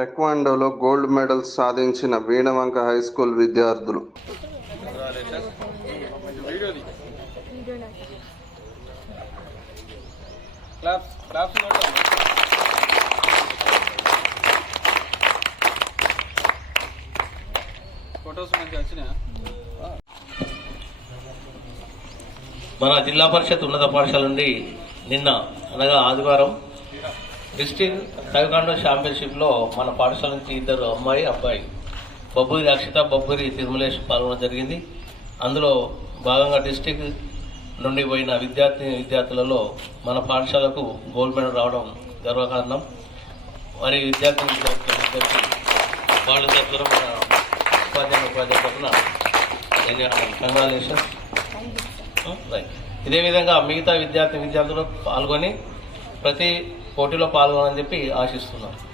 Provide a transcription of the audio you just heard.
టెక్వాండోలో gold medal సాధించిన Veenavanka high school విద్యార్థులు. మన జిల్లా పరిషత్ ఉన్నత పాఠశాల నుండి నిన్న అనగా ఆదివారం డిస్టిక్ తైకాండో ఛాంపియన్షిప్లో మన పాఠశాల నుంచి ఇద్దరు అమ్మాయి అబ్బాయి బొబ్బురి అక్షిత బొబ్బురి తిరుమలేష్ పాల్గొనడం జరిగింది. అందులో భాగంగా డిస్టిక్ నుండి పోయిన విద్యార్థి విద్యార్థులలో మన పాఠశాలకు గోల్డ్ మెడల్ రావడం గర్వకారణం. మరి విద్యార్థి విద్యార్థులందరికీ వాళ్ళ తరఫున మన ఉపాధ్యాయుల ఉపాధ్యాయుల తరఫున కంగ్రాచులేషన్స్ రైట్ ఇదే విధంగా మిగతా విద్యార్థి విద్యార్థులు పాల్గొని ప్రతి పోటీలో పాల్గొనని చెప్పి ఆశిస్తున్నాను.